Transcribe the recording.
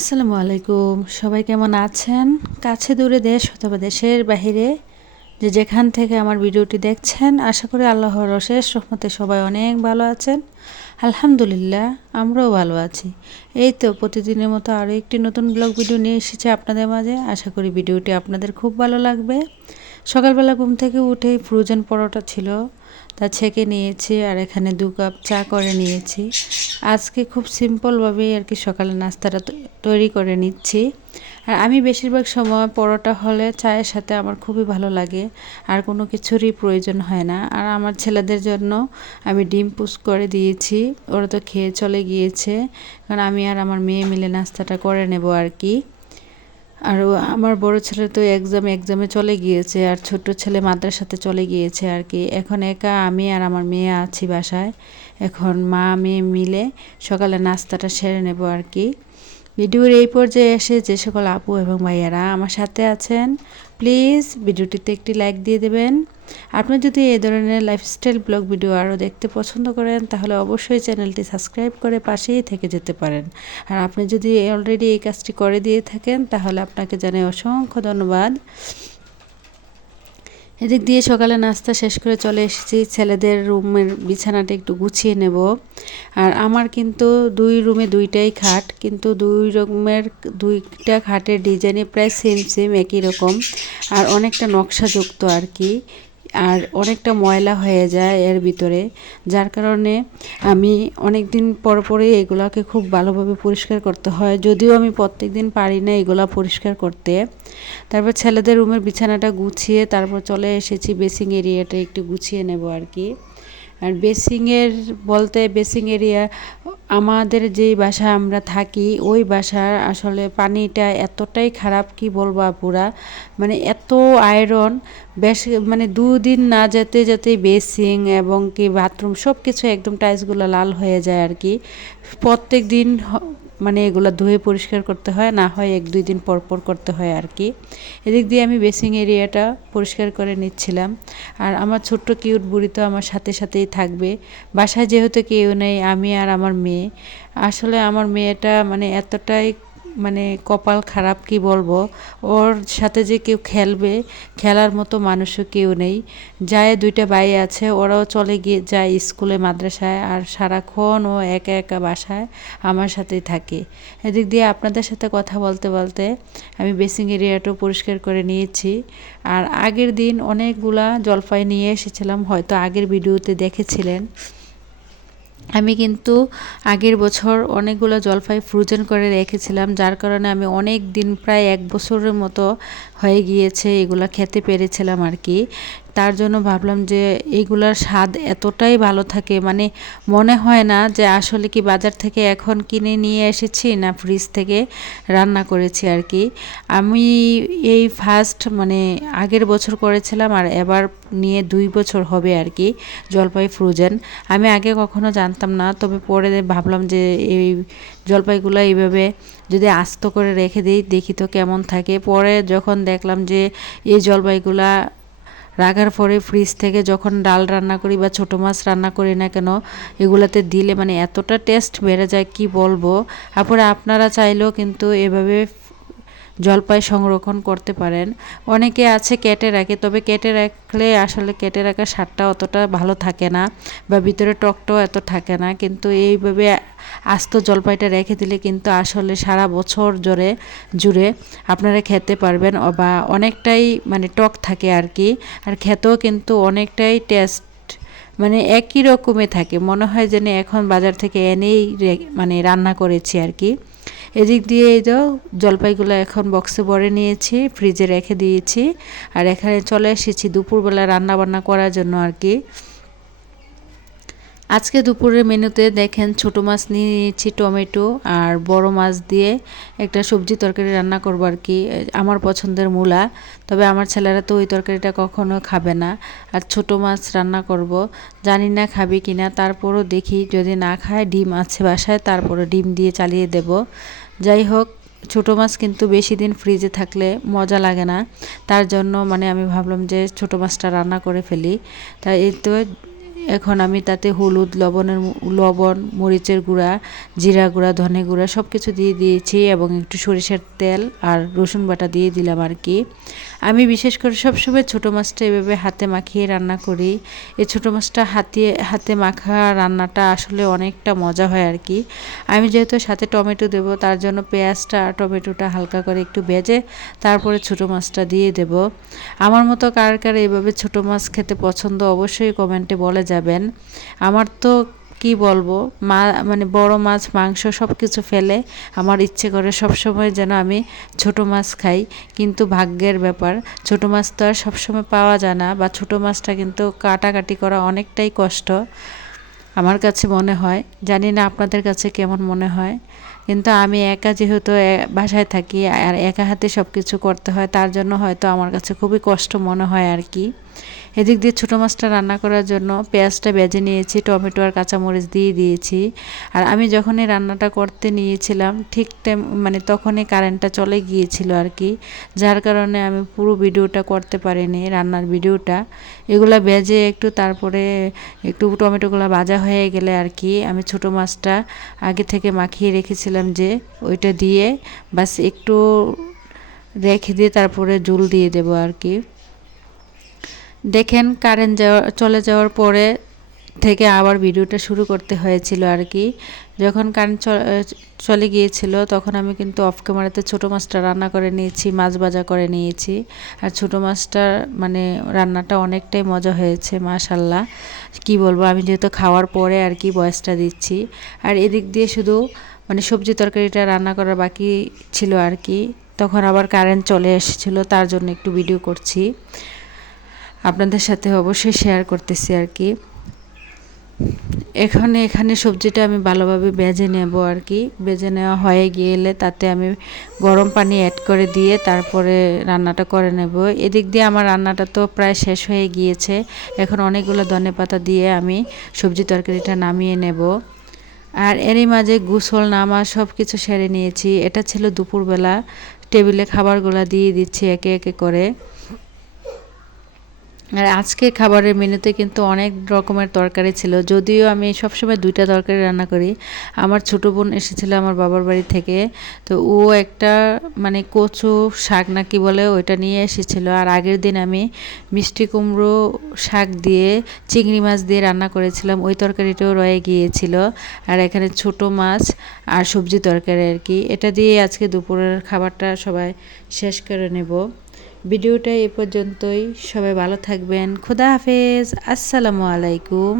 আসসালামু আলাইকুম। সবাই কেমন আছেন? কাছে দূরে দেশ অথবা দেশের বাহিরে যে যেখান থেকে আমার ভিডিওটি দেখছেন, আশা করি আল্লাহর অশেষ রহমতে সবাই অনেক ভালো আছেন। আলহামদুলিল্লাহ, আমরাও ভালো আছি। এই তো প্রতিদিনের মতো আরও একটি নতুন ব্লগ ভিডিও নিয়ে এসেছি আপনাদের মাঝে। আশা করি ভিডিওটি আপনাদের খুব ভালো লাগবে। সকালবেলা ঘুম থেকে উঠেই ফ্রোজেন পরোটা ছিল। তা ছেঁকে নিয়েছি আর এখানে দু কাপ চা করে নিয়েছি। আজকে খুব সিম্পলভাবেই আর কি সকালে নাস্তাটা তৈরি করে নিচ্ছি। আর আমি বেশিরভাগ সময় পরোটা হলে চায়ের সাথে আমার খুবই ভালো লাগে, আর কোনো কিছুরই প্রয়োজন হয় না। আর আমার ছেলেদের জন্য আমি ডিম পুষ করে দিয়েছি, ওরা তো খেয়ে চলে গিয়েছে। কারণ আমি আর আমার মেয়ে মিলে নাস্তাটা করে নেব আর কি। আর আমার বড় ছেলে তো এক্সাম এক্সামে চলে গিয়েছে আর ছোট ছেলে মাদ্রাসাতে চলে গিয়েছে আর কি। এখন একা আমি আর আমার মেয়ে আছি বাসায়। এখন মা, মেয়ে মিলে সকালে নাস্তাটা সেরে নেব আর কি। ভিডিওর এই পর্যায়ে এসে যে সকল আপু এবং ভাইয়ারা আমার সাথে আছেন, প্লিজ ভিডিওটিতে একটি লাইক দিয়ে দেবেন। আপনি যদি এই ধরনের লাইফস্টাইল ব্লগ ভিডিও আরও দেখতে পছন্দ করেন, তাহলে অবশ্যই চ্যানেলটি সাবস্ক্রাইব করে পাশেই থেকে যেতে পারেন। আর আপনি যদি অলরেডি এই কাজটি করে দিয়ে থাকেন, তাহলে আপনাকে জানাই অসংখ্য ধন্যবাদ। এদিক দিয়ে সকালে নাস্তা শেষ করে চলে এসেছি। ছেলেদের রুমের বিছানাটা একটু গুছিয়ে নেব। আর আমার কিন্তু দুই রুমে দুইটাই খাট, কিন্তু দুই রকমের দুইটা খাটের ডিজাইনে প্রায় সেম সেম একই রকম। আর অনেকটা নকশাযুক্ত আর কি। আর অনেকটা ময়লা হয়ে যায় এর ভিতরে, যার কারণে আমি অনেক দিন পর পরে এগুলাকে খুব ভালোভাবে পরিষ্কার করতে হয়। যদিও আমি প্রত্যেক দিন পারি না এগুলা পরিষ্কার করতে। তারপর ছেলেদের রুমের বিছানাটা গুছিয়ে তারপর চলে এসেছি বেসিং এরিয়াটা একটু গুছিয়ে নেব আর কি। আর বেসিংয়ের বলতে বেসিং এরিয়া আমাদের যেই বাসা আমরা থাকি, ওই বাসার আসলে পানিটা এতটাই খারাপ, কি বলব আপুরা? মানে এত আয়রন, বেশ মানে দুদিন না যেতে যেতে বেসিং এবং কি বাথরুম সব কিছু একদম টাইলসগুলো লাল হয়ে যায় আর কি। প্রত্যেক দিন মানে এগুলো ধুয়ে পরিষ্কার করতে হয়, না হয় এক দুই দিন পর পর করতে হয় আর কি। এদিক দিয়ে আমি বেসিং এরিয়াটা পরিষ্কার করে নিচ্ছিলাম। আর আমার ছোট্ট কিউট বুড়ি তো আমার সাথে সাথেই থাকবে। বাসায় যেহেতু কেউ নেই, আমি আর আমার মেয়ে। আসলে আমার মেয়েটা মানে এতটাই মানে কপাল খারাপ কি বলব? ওর সাথে যে কেউ খেলবে, খেলার মতো মানুষও কেউ নেই। যায় দুইটা ভাই আছে, ওরাও চলে গিয়ে যায় স্কুলে, মাদ্রাসায়, আর সারাক্ষণ ও একা একা বাসায় আমার সাথেই থাকে। এদিক দিয়ে আপনাদের সাথে কথা বলতে বলতে আমি বেসিং এরিয়াটাও পরিষ্কার করে নিয়েছি। আর আগের দিন অনেকগুলা জলপাই নিয়ে এসেছিলাম, হয়তো আগের ভিডিওতে দেখেছিলেন। আমি কিন্তু আগের বছর অনেকগুলো জলপাই ফ্রোজেন করে রেখেছিলাম, যার কারণে আমি অনেক দিন প্রায় এক বছরের মতো হয়ে গিয়েছে এগুলো খেতে পেরেছিলাম আর কি। তার জন্য ভাবলাম যে এইগুলার স্বাদ এতটাই ভালো থাকে মানে মনে হয় না যে আসলে কি বাজার থেকে এখন কিনে নিয়ে এসেছি না ফ্রিজ থেকে রান্না করেছি আর কি। আমি এই ফার্স্ট মানে আগের বছর করেছিলাম আর এবার নিয়ে দুই বছর হবে আর কি জলপাই ফ্রোজেন আমি আগে কখনো জানতাম না, তবে পরে ভাবলাম যে এই জলপাইগুলো এইভাবে যদি আস্ত করে রেখে দিই, দেখি তো কেমন থাকে। পরে যখন দেখলাম যে এই জলপাইগুলা রাখার পরে ফ্রিজ থেকে যখন ডাল রান্না করি বা ছোটো মাছ রান্না করি না কেন, এগুলাতে দিলে মানে এতটা টেস্ট বেড়ে যায়, কি বলব? তারপরে আপনারা চাইলেও কিন্তু এভাবে জলপাই সংরক্ষণ করতে পারেন। অনেকে আছে কেটে রাখে, তবে কেটে রাখলে আসলে কেটে রাখার স্বাদটা অতটা ভালো থাকে না বা ভিতরে টকটাও এত থাকে না। কিন্তু এইভাবে আস্ত জলপাইটা রেখে দিলে কিন্তু আসলে সারা বছর জোরে জুড়ে আপনারা খেতে পারবেন বা অনেকটাই মানে টক থাকে আর কি। আর খেতেও কিন্তু অনেকটাই টেস্ট মানে একই রকমে থাকে। মনে হয় যেন এখন বাজার থেকে এনেই মানে রান্না করেছি আর কি। এদিক দিয়ে এই তো জলপাইগুলো এখন বক্সে ভরে নিয়েছি ফ্রিজে রেখে দিয়েছি। আর এখানে চলে এসেছি দুপুরবেলা রান্না বান্না করার জন্য আর কি। আজকে দুপুরের মেনুতে দেখেন ছোট মাছ নিয়ে নিয়েছি, টমেটো আর বড় মাছ দিয়ে একটা সবজি তরকারি রান্না করব আর কি আমার পছন্দের মূলা। তবে আমার ছেলেরা তো ওই তরকারিটা কখনো খাবে না। আর ছোট মাছ রান্না করব, জানি না খাবে কি না তারপরও দেখি যদি না খায় ডিম আছে বাসায় তারপরে ডিম দিয়ে চালিয়ে দেব। যাই হোক, ছোটো মাছ কিন্তু বেশি দিন ফ্রিজে থাকলে মজা লাগে না। তার জন্য মানে আমি ভাবলাম যে ছোটো মাছটা রান্না করে ফেলি। তাই এই তো এখন আমি তাতে হলুদ, লবণের লবণ, মরিচের গুঁড়া, জিরা গুঁড়া, ধনে গুঁড়া সব কিছু দিয়ে দিয়েছি এবং একটু সরিষার তেল আর রসুন বাটা দিয়ে দিলাম আর কি। আমি বিশেষ করে সবসময় ছোটো মাছটা এভাবে হাতে মাখিয়ে রান্না করি। এই ছোটো মাছটা হাতিয়ে, হাতে মাখা রান্নাটা আসলে অনেকটা মজা হয় আর কি। আমি যেহেতু সাথে টমেটো দেব, তার জন্য পেঁয়াজটা টমেটোটা হালকা করে একটু ভেজে তারপরে ছোটো মাছটা দিয়ে দেব। আমার মতো কার কার এইভাবে ছোটো মাছ খেতে পছন্দ অবশ্যই কমেন্টে বলে যাবেন। আমার তো কি বলব? মা মানে বড় মাছ, মাংস সব কিছু ফেলে আমার ইচ্ছে করে সব সময় যেন আমি ছোট মাছ খাই। কিন্তু ভাগ্যের ব্যাপার, ছোট মাছ তো আর সবসময় পাওয়া যায় না বা ছোট মাছটা কিন্তু কাটাকাটি করা অনেকটাই কষ্ট। আমার কাছে মনে হয়, জানি না আপনাদের কাছে কেমন মনে হয়, কিন্তু আমি একা যেহেতু বাসায় থাকি আর একা হাতে সব কিছু করতে হয়, তার জন্য হয়তো আমার কাছে খুবই কষ্ট মনে হয় আর কি। এদিক দিয়ে ছোটো মাছটা রান্না করার জন্য পেঁয়াজটা বেজে নিয়েছি, টমেটো আর কাঁচামরিচ দিয়ে দিয়েছি। আর আমি যখনই রান্নাটা করতে নিয়েছিলাম, ঠিক টাইম মানে তখনই কারেন্টটা চলে গিয়েছিল আর কি, যার কারণে আমি পুরো ভিডিওটা করতে পারিনি, রান্নার ভিডিওটা। এগুলো বেজে একটু তারপরে একটু টমেটোগুলো ভাজা হয়ে গেলে আর কি, আমি ছোটো মাছটা আগে থেকে মাখিয়ে রেখেছিলাম যে ওইটা দিয়ে বাস একটু রেখে দিয়ে তারপরে জুল দিয়ে দেবো আর কি। দেখেন কারেন্ট যাওয়া, চলে যাওয়ার পরে থেকে আবার ভিডিওটা শুরু করতে হয়েছিল আর কি। যখন কারেন্ট চলে গিয়েছিল, তখন আমি কিন্তু অফ ক্যামেরাতে ছোটো মাছটা রান্না করে নিয়েছি, মাছ ভাজা করে নিয়েছি। আর ছোটো মাছটার মানে রান্নাটা অনেকটাই মজা হয়েছে মাশাল্লাহ কি বলব, আমি যেহেতু খাওয়ার পরে আর কি বয়সটা দিচ্ছি। আর এদিক দিয়ে শুধু মানে সবজি তরকারিটা রান্না করার বাকি ছিল আর কি। তখন আবার কারেন্ট চলে এসেছিল, তার জন্য একটু ভিডিও করছি। আপনাদের সাথে অবশ্যই শেয়ার করতেছি আর কি। এখানে এখানে সবজিটা আমি ভালোভাবে বেজে নেব আর কি। বেজে নেওয়া হয়ে গেলে তাতে আমি গরম পানি অ্যাড করে দিয়ে তারপরে রান্নাটা করে নেব। এদিক দিয়ে আমার রান্নাটা তো প্রায় শেষ হয়ে গিয়েছে। এখন অনেকগুলো ধনে পাতা দিয়ে আমি সবজি তরকারিটা নামিয়ে নেব। আর এরই মাঝে গুসল, নামা সব কিছু সেরে নিয়েছি। এটা ছিল দুপুরবেলা। টেবিলে খাবারগুলো দিয়ে দিচ্ছি একে একে করে। আর আজকে খাবারের মেনুতে কিন্তু অনেক রকমের তরকারি ছিল, যদিও আমি সবসময় দুইটা তরকারি রান্না করি। আমার ছোটো বোন এসেছিল আমার বাবার বাড়ি থেকে, তো ও একটা মানে কচু শাক না কি বলে ওইটা নিয়ে এসেছিল। আর আগের দিন আমি মিষ্টি কুমড়ো শাক দিয়ে চিংড়ি মাছ দিয়ে রান্না করেছিলাম, ওই তরকারিটাও রয়ে গিয়েছিল। আর এখানে ছোট মাছ আর সবজি তরকারি আর কি, এটা দিয়ে আজকে দুপুরের খাবারটা সবাই শেষ করে নেব। ভিডিওটা এ পর্যন্তই। সবাই ভালো থাকবেন। খুদা হাফেজ। আসসালামু আলাইকুম।